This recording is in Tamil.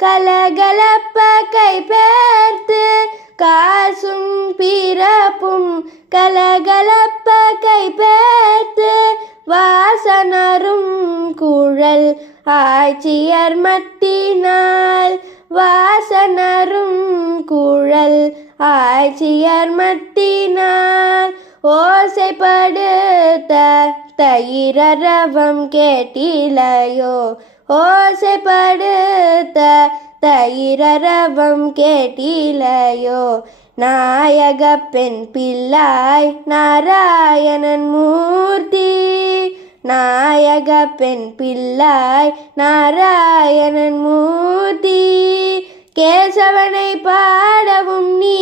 கலகலப்ப கைபேர்த்து காசும் பிறப்பும் கலகலப்ப கைபேர்த்து வாசனரும் குழல் ஆட்சியர் மட்டினால் வாசனரும் குழல் ஆட்சியர் மட்டினால் ஓசைப்படுத்த தயிரரவம் கேட்டிலையோ ஓசைப்படுத்த தயிரரவம் கேட்டிலையோ நாயக பெண் பிள்ளாய் நாராயணன் மூர்த்தி நாயக பெண் பிள்ளாய் நாராயணன் மூர்த்தி கேசவனை பாடவும் நீ